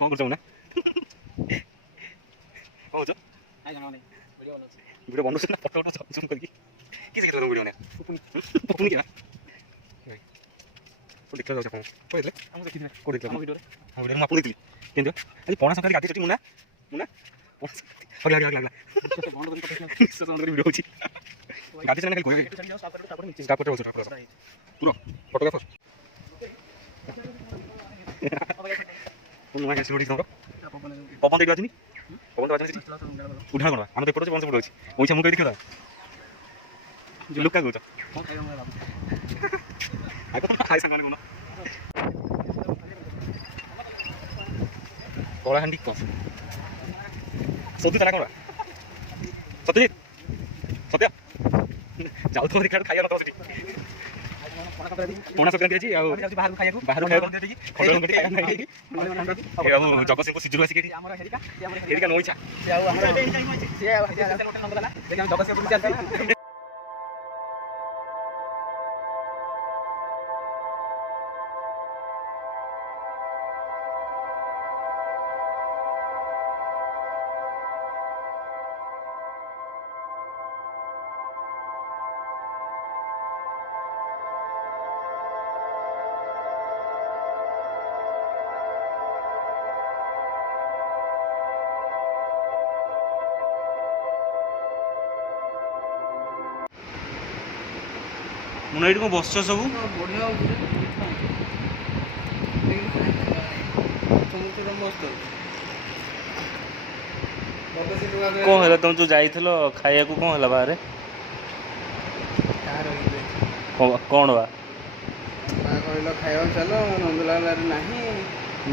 कौन कर ना कौन हो वीडियो बंद ना फोटो उठा जूम करके किसी के वीडियो ने पपुनी क्या तो देखला जाऊ कौन कोइ देखले हम देखिथिले को देखला हम वीडियो रे हम वीडियो में आपन देखली केंदो आज पणा संक्रांति गाडी चटी मुना मुना आगे आगे आगे बंद करके सब बंद कर वीडियो होची गाडी चलने खाली कोइ स्टाफ करते हो पूरा फोटोग्राफर नुआ कैसे लोडी करो पवन देखि आछनी पवन बाजनी सिटी उठा करबा हम तो एपट पवन से ओइसा मु कहि देखला जो लोक का गोचा आको खाइ संगाने कोन कोला हंडी को सदी तना कोला सदी सत्या जाऊ तो रिकार्ड खाइया न तो सिटी पणा संक्रांति जी बाहर खाइया कर दे फोटो कर खाइया नहीं ए अब जगतसिंहपुर सिजुर आसी के हमरा हेरिका नोइछा से अब हमरा से होटल नंबर ला देखि हम जगतसिंहपुर चलते मुना एठी को बसछ सब बढ़िया कौन है तुम जो जाइथिलो खाइया को कौन है बाहर कौन बा कहल खाଇବା चलो नंदलाल नहीं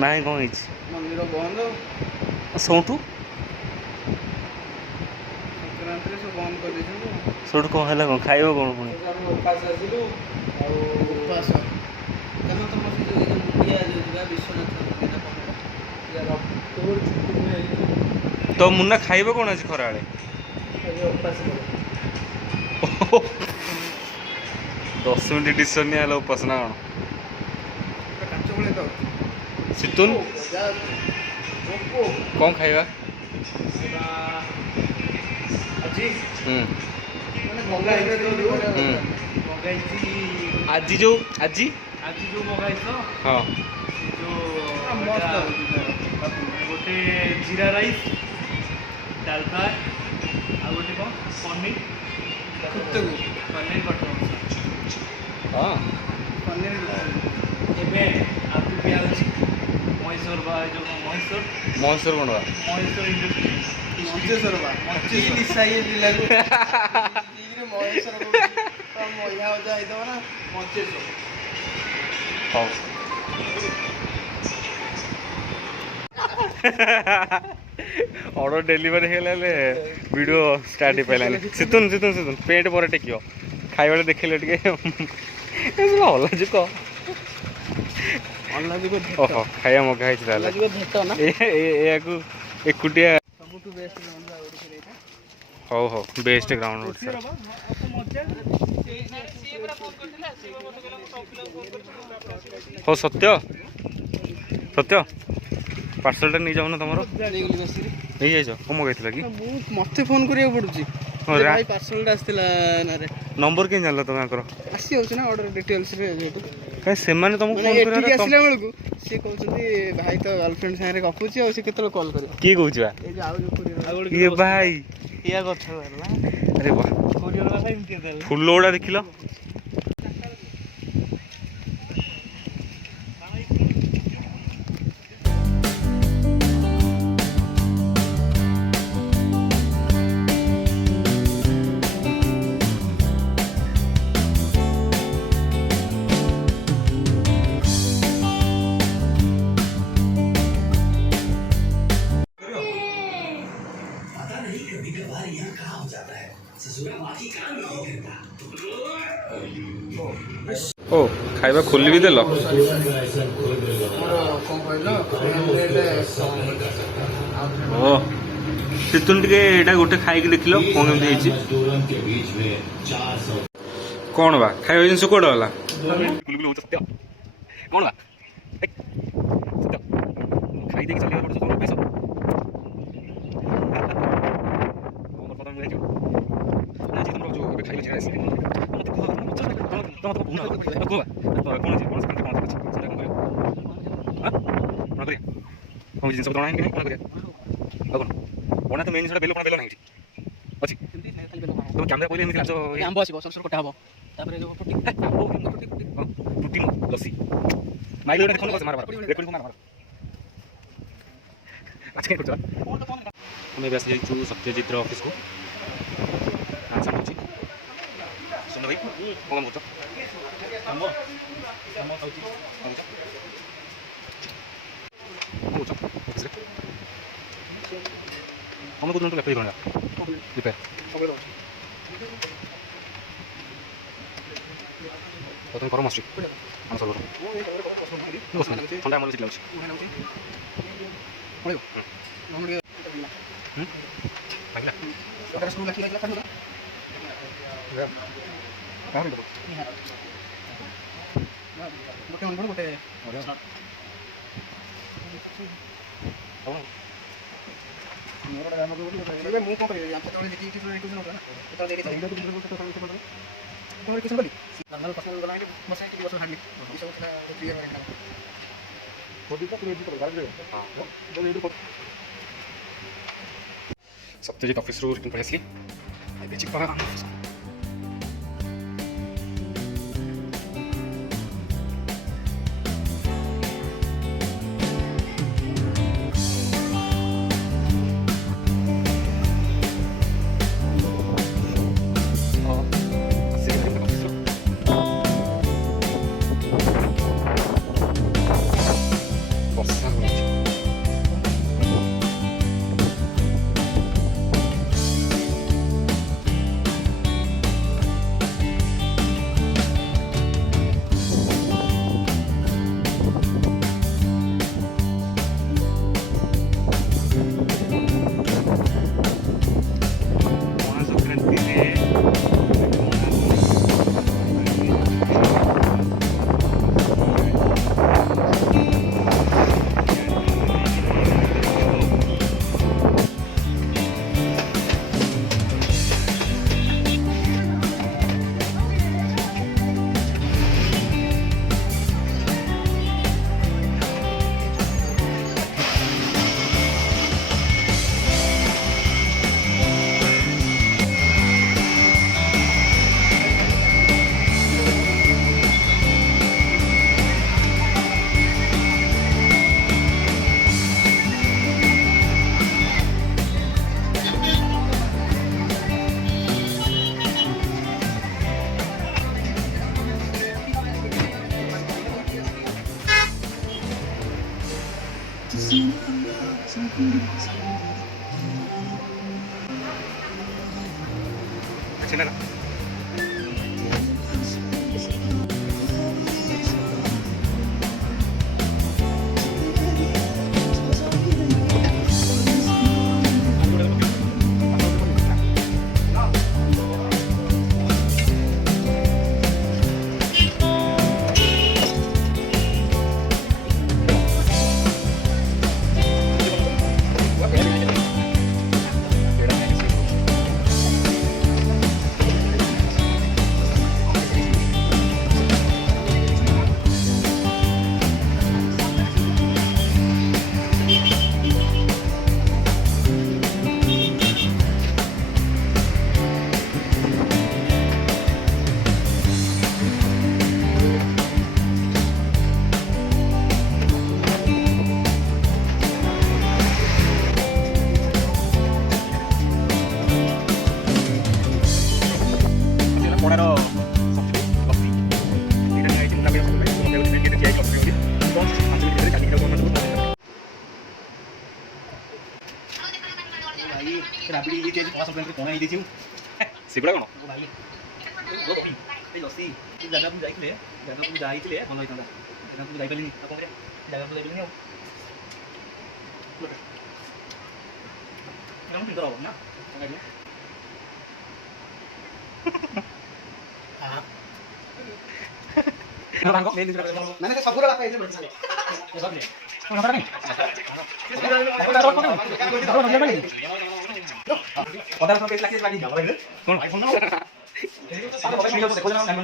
नहीं कौन हिच मंदिर बंद सोटू संक्रांति सब बंद कर देछन सोटू कौन है कौन खाइबो कौन पुणी उपास आसिलु उपास कना तो मसे जो मुटिया जो विश्वनाथ मंदिर तोर छुट्टी में तो मुन्ना खाइबो कौन आज खरा आले उपास 10 मिनट डिसिजन नहीं आलो उपास ना कांच बळे तो सितुन कौन खाइबा अजी माने मंगा इधर जो मंगाइची आजी जो आजी मंगाइछ हां जो मस्त गोटे जीरा राइस दाल फ्राई आ गोटे कौन पनीर पनीर बटर मसाला हां पनीर एबे आपको क्या होची मैसूर बा जो महेश्वर बनवा मैसूर इंडस्ट्री महेश्वर बा मच्ची निसाई लागो इरे महेश्वर को मजा हो जाय तो ना महेश्वर हां ऑर्डर डिलीवरी हेले वीडियो स्टार्ट ही पहला सितुन सितुन सितुन पेट पर टेकियो खाइबा देखिले टिके एसला होला जुको अल्लाह जी को ओहो खाया मगा हिच अल्लाह जी को भेट ना ए को एकुटिया सबटू बेस्ट ग्राउंड आ ओडी रेटा हो हो बेस्ट ग्राउंड रोड सर हो सत्य सत्य पार्सलटा नहीं जाओ ना तुम नहीं जाइछ कम गइथिला कि मते फोन करिया पडुची भाई पार्सलटा आस्तिला ना रे नंबर के जानला तुम आकर आसी होछ ना ऑर्डर डिटेल्स रे जेटू कहीं से माने तुमको फोन करिया आसिला बेलकू से कहउछथि भाई तो गर्लफ्रेंड सारे गपुची आ से केतल कॉल करियो की कहउछ बा ए जाउ जो करियो ये भाई या कथा होला अरे वाह करियो वाला इनके देला फुल लोड़ा देखिलो ओ खाइबा खोली भी देल ओ सितुन टिके एटा गोटे खाई के देखिलो कोन केमती कौन बा खाइबा जिनस कोड वाला कौन बा ଖାଇ ଦେଇକି ଚାଲିବା ପଡ଼ୁଛି ତମର ପଇସା ତମର ପତା ମିଳିଯିବ ନା ଯେ ତମର ଯୋଉ ଏବେ ଖାଇଲେ ଛିଡ଼ା ଆସିଲେ ମୋତେ କୁହ ତମେ କହୁନ କୁହ କ'ଣ ଅଛି କ'ଣ ସେମିତି କ'ଣ ଅଛି ସେଟା କ'ଣ କରିବ ହଁ କ'ଣ କରିବା କ'ଣ ଜିନିଷ ଜଣା ହେଇନି କ'ଣ କରିବା ଆଉ କ'ଣ ବଣା ତ ମେନ୍ ଜିନିଷଟା ବେଲ କ'ଣ ବେଲ ନାହିଁ ଏଠି ଅଛି ତମେ କ୍ୟାମେରା କହିଲେ ଏମିତି ଲାଞ୍ଚ ଆମ୍ବ ଆସିବ ସର ସର କଟା ହବ ତାପରେ ଯୋଉ ଫୁଟି ଫୁଟି ଲସି ମାଇଲେ ଗୋଟେ ଦେଖନ୍ତୁ ମାର ରେକର୍ଡିଂ ମାର ଆଚ୍ଛା କାଇଁ କରୁଛ ଆମେ ଏବେ ଆସିଯାଇଛୁ ସତ୍ୟଜିତ୍ର ଅଫିସକୁ ଆଚ୍ଛା ହେଉଛି ସୁନ ଭାଇ କ'ଣ କରୁଛ କାମ କରୁଛ ଅଫିସରେ ତମେ କହୁଛ ତ ଲେଖି କ'ଣ ରିପେୟାର ତମେ ପରମ ଆସୁଛି ଆମ ସର୍ଭର ଥଣ୍ଡା ଆମର ସେଠି ଲାଗୁଛି ଗୋଟେ ମୁଁ କ'ଣ କରିବି ଆମ ସେତେବେଳେ ଯେତିକି ଟ୍ୟୁସନ୍ ହେଉଥିଲା ନା ସେତେବେଳେ ନର୍ମାଲ୍ ପର୍ସନାଲ୍ ଗଲା ବର୍ଷ ଟିକେ ବର୍ଷ ହାଣ୍ଡି ଏସବୁ ଥିଲା ସତ୍ୟଜିତ ଅଫିସରୁ ରିଟର୍ନ ପଳେଇ ଆସିଲି ଏବେ ଯିବା చిన్న ପଣାର ଲସି ଏଇଟା ଖାଇଛି ମୁଁ ତାପରେ ଠିଆ ହେଇକି ଲସି 5 ମିନିଟ୍ ଭିତରେ ଚାଲିକି ଯାଉ ରାବିଡ଼ି ହେଇଯାଇଛି ପଣା ସଂକ୍ରାନ୍ତିରେ ପଣା ହେଇଯାଇଛି ସେଗୁଡ଼ା କ'ଣ ଭାଇ ଏଇ ଲସି ଏ ଜାଗାକୁ ଯାଇଥିଲେ ଭଲ ହେଇଥାନ୍ତା ଜାଗାକୁ ଯାଇପାରିଲିନି ଆଉ କ'ଣ କରିବା ଜାଗାକୁ ଯାଇପାରିଲିନି ଆଉ ସୁନ୍ଦର ହବ ନା ମାନେ ସବୁର ବାପା ହେଇଛି ବଢିଆ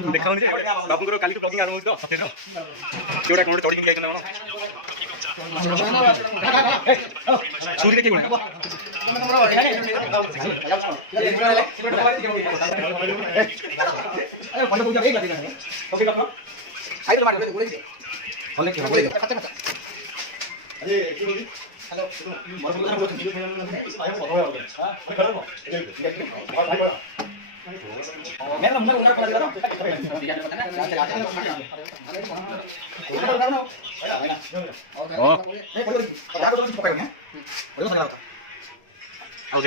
ଦେଖାଉନି ବାବୁଙ୍କର କାଲିଠୁ ବ୍ଲଗିଂ ଆରମ୍ଭ ହେଉଛି ତ ସତେଜ ସେଗୁଡ଼ା କ'ଣ ଚଢ଼ିକି ଯାଇଛନ୍ତି କ'ଣ ଛୁରୀରେ କିଏ ଆଉ